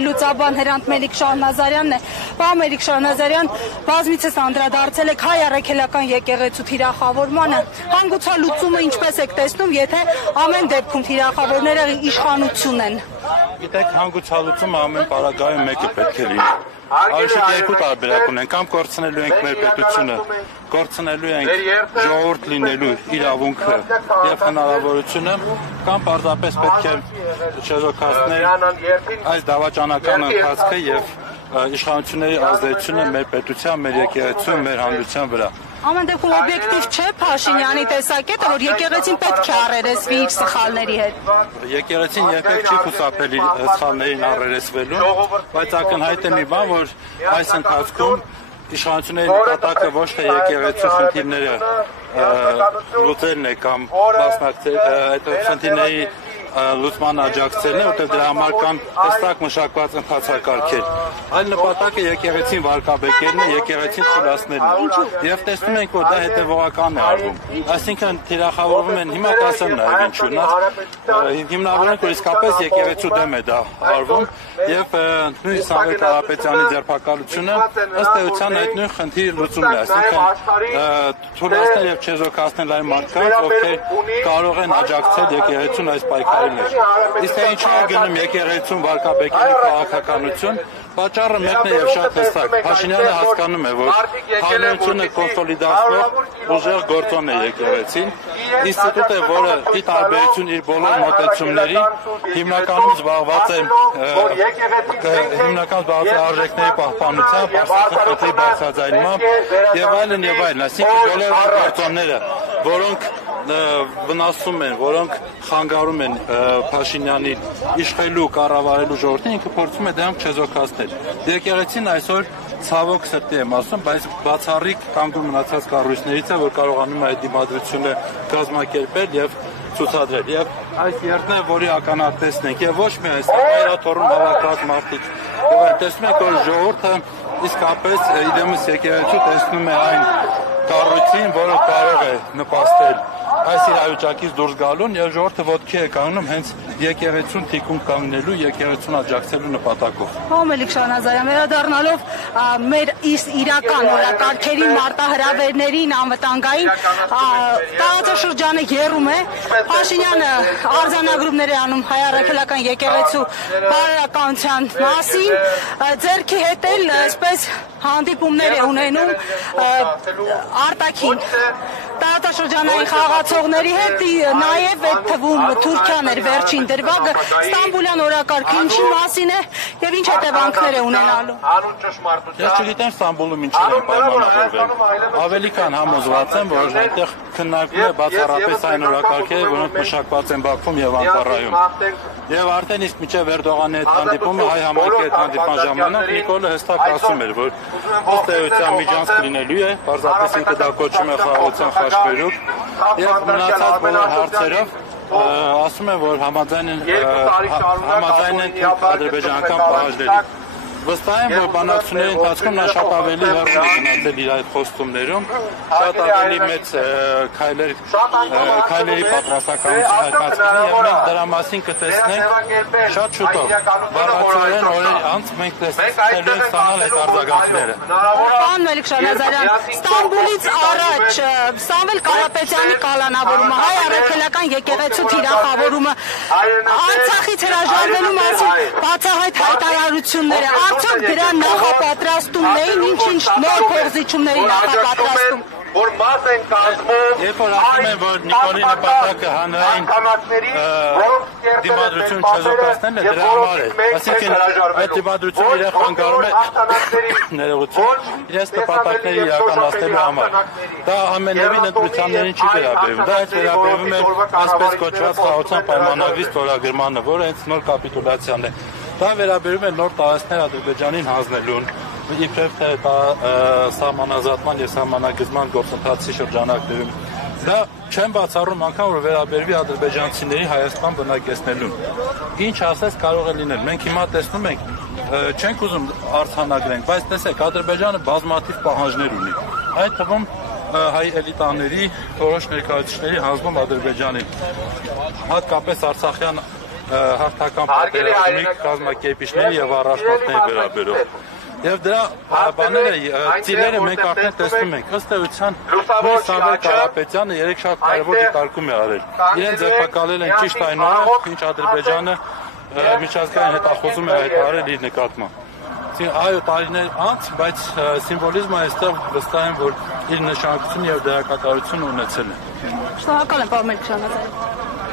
վերլուծաբան Հրանտ Մելիք Շահնազարյանն է։ Պարոն Մելիք Շահնազարյան, բազմիցս անդրադարձել եք հայ առաքելական եկեղեցու թիրախավորմանը։ Հանգուցալուծումը ինչպես եք տեսնում, եթե ամեն դեպքում թիրախավորները իշխանություն են։ Գիտեք, հանգուցալուծումը ամեն պարագայում մեկը պետք է լինի։ Այսինքն երկու տարբերակ ունենք, կամ կորցնելու ենք մեր պետությունը, կորցնելու ենք ժողովուրդ լինելու իրավունքը եւ հնարավորությունը, կամ պարզապես պետք է շրջոքացնել այս դավաճանական ընթացքը եւ իշխանությունների ազդեցությունը մեր պետության, մեր եկեղեցու, մեր հանրության վրա։ Ամեն դեպքում օբյեկտիվ չէ Փաշինյանի տեսակետը, որ եկեղեցին պետք է առերեսվի իր սխալների հետ։ Եկեղեցին երբեք չի խուսափել իր սխալներին առերեսվելու, բայց ակնհայտ է մի բան, որ այս ընթացքում իշխանությունների նպատակը ոչ թե եկեղեցու խնդիրները լուծելն է կամ մասնակցել այդ խնդիրների լուծման աջակցելն է, որտեղ դրա համար կան հստակ մշակված ընթացակարգեր։ Այլ նպատակը եկեղեցին վարկաբեկելն է, եկեղեցին թույլատնելն է։ Եվ տեսնում ենք, որ դա հետևողական է արվում։ Այսինքն թիրախավորվում են, հիմա կասեմ նաև ինչու։ Հիմնավորենք, որ իսկապես եկեղեցու դեմ է դա արվում, եւ նույն Սամվել Կարապետյանի ձերբակալությունը ըստ էության այդ նույն խնդիրը լուծումն է, այսինքն թույլատնել եւ չեզոքացնել այն մարդկանց, ովքեր կարող են աջակցել եկեղեցուն այս պայքարի մեջ։ Իսկ թե ինչու է գնում եկեղեցուն վարկաբեկելի քաղաքականություն, պատճառը մեկն է եւ շատ հստակ։ Փաշինյանը հասկանում է, որ հանրությունը կոնսոլիդացնող ուժեղ գործոն է եկեղեցին, ինստիտուտ է, որը ի տարբերություն իր բոլոր մոտեցումների հիմնականում զբաղված է արժեքների պահպանությամբ, արտաքին բարձրաձայնմամբ եւ այլն, այսինքն բոլոր գործոնները, որոնք վնասում են, որոնք խանգարում են Փաշինյանի իշխելու, կառավարելու ժողովրդին, ինքը փորձում է դրանք չեզոքացնել։ Եկեղեցին այսօր ցավոք սրտի եմ ասում, բայց բացառիկ կանգուն մնացած կառույցներից է, որ կարողանում է այդ դիմադրությունը կազմակերպել եւ ցուցադրել։ Եվ այս երթն է, որի ականատեսն ենք, եւ ոչ միայն հայրաթորում հավաքած մարդիկ։ Եվ տեսնում եք, որ ժողովուրդը իսկապես իդեմս եկեղեցու տեսնում է այն կառույցին, որը կարող է նպաստել այս իրավիճակից դուրս գալուն եւ ժողովուրդը ոտքի է կանգնում հենց եկեղեցուն թիկունք կանգնելու, եկեղեցուն աջակցելու նպատակով։ Պարոն Մելիք Շահնազարյան, վերադառնալով մեր իրական օրակարգերին, մարտահրավերներին, անվտանգային, տարածաշրջանը եռում է։ Փաշինյանը արձանագրումներ է անում հայ առաքելական եկեղեցու բարոյականության մասին, ձեռքի հետ էլ այսպես հանդիպումներ է ունենում արտաքին տարածաշրջանային խաղացողների հետ, նաև այդ թվում Թուրքիան էր վերջին դրվագը, Ստամբուլյան օրակարգը ինչի մասին է եւ ինչ հետևանքներ է ունենալու։ Ես չգիտեմ Ստամբուլում ինչի են պայմանավորվել։ Ավելի քան համոզված եմ, որ այդտեղ քննարկվում է բացառապես այն օրակարգերը, որոնք մշակված են Բաքվում եւ Անկարայում։ Եվ արդեն իսկ միջև Էրդողանի հետ հանդիպումը հայ համայնքի հետ հանդիպման ժամանակ Նիկոլը հստակ ասում էր, որ ըստ էության Միջանցք լինելու է, պարզապես ինքը դա կոչում է խաղաղության խաչմերուկ, եւ մնացած բոլոր հարցերով ասում է, որ համաձայն են ադրբեջանական պահանջների։ Վստահ եմ, որ բանակցությունների ընթացքում նա շատ ավելի հեռու է գնացել իր այդ խոստումներում, շատ ավելի մեծ քայլերի պատրաստականություն հայտնացնի եւ մենք դրա մասին կտեսնենք շատ շուտով։ Բառացիորեն օրեր անց մենք տեսնելու ենք ստանալ այդ արձագանքները։ Պարոն Մելիք Շահնազարյան, Ստամբուլից առաջ Սամվել Կարապետյանի կալանավորումը, հայ առաքելական եկեղեցու թիրախավորումը, Արցախից հրաժարվելու մասին բացահայտ հայտարարությունները, արդյոք դրա նախապատրաստումն էին, ինչ նոր փորձիչումների նախապատրաստում։ Որ մաս են կազմում երբ որ ասում են, որ Նիկոլի նպատակը հանրային դիմադրություն չեզոքացնելն է, դրա համար է։ Այսինքն այդ դիմադրությունը իրեն խանգարում է ներողություն իրենց նպատակների իրականացնելու համար։ Դա ամենևին ընտրությաններին չի վերաբերվում։ Դա այդ վերաբերվում է այսպես կոչված խաղաղության պայմանագրի ստորագրմանը, որը հենց նոր կապիտուլյացիան է։ Դա վերաբերում է նոր տարածքներ Ադրբեջանին հանձնելուն, իբրև թե սահմանազատման եւ սահմանագծման գործընթացի շրջանակներում։ Դա չեմ բացառում անգամ, որ վերաբերվի ադրբեջանցիների Հայաստան բնակեցնելուն։ Ինչ ասես կարող է լինել։ Մենք հիմա տեսնում ենք, չենք ուզում արձանագրենք, բայց տեսեք, Ադրբեջանը բազմաթիվ պահանջներ ունի։ Այդ թվում հայ էլիտաների, որոշ ներկայացուցիչների հանձնում Ադրբեջանին։ Հատկապես Արցախյան հաղթական պատերազմի կազմակերպիչների եւ առաջնորդների վերաբերող։ Եվ դրա բաները, ծիլերը մենք արդեն տեսնում ենք։ Ըստ էության մեր Սամվել Կարապետյանը երեք շատ կարևոր դիտարկում է արել։ Իրեն ձերբակալել են ճիշտ այն օրը, ինչ Ադրբեջանը միջազգային հետախուզում է հայտարարել իր նկատմամբ։ Այո, տարիներ անց, բայց սիմվոլիզմը այստեղ վստահ եմ, որ իր նշանակություն եւ դերակատարություն ունեցել է։ Շնորհակալ եմ, պարոն Մելիքյան։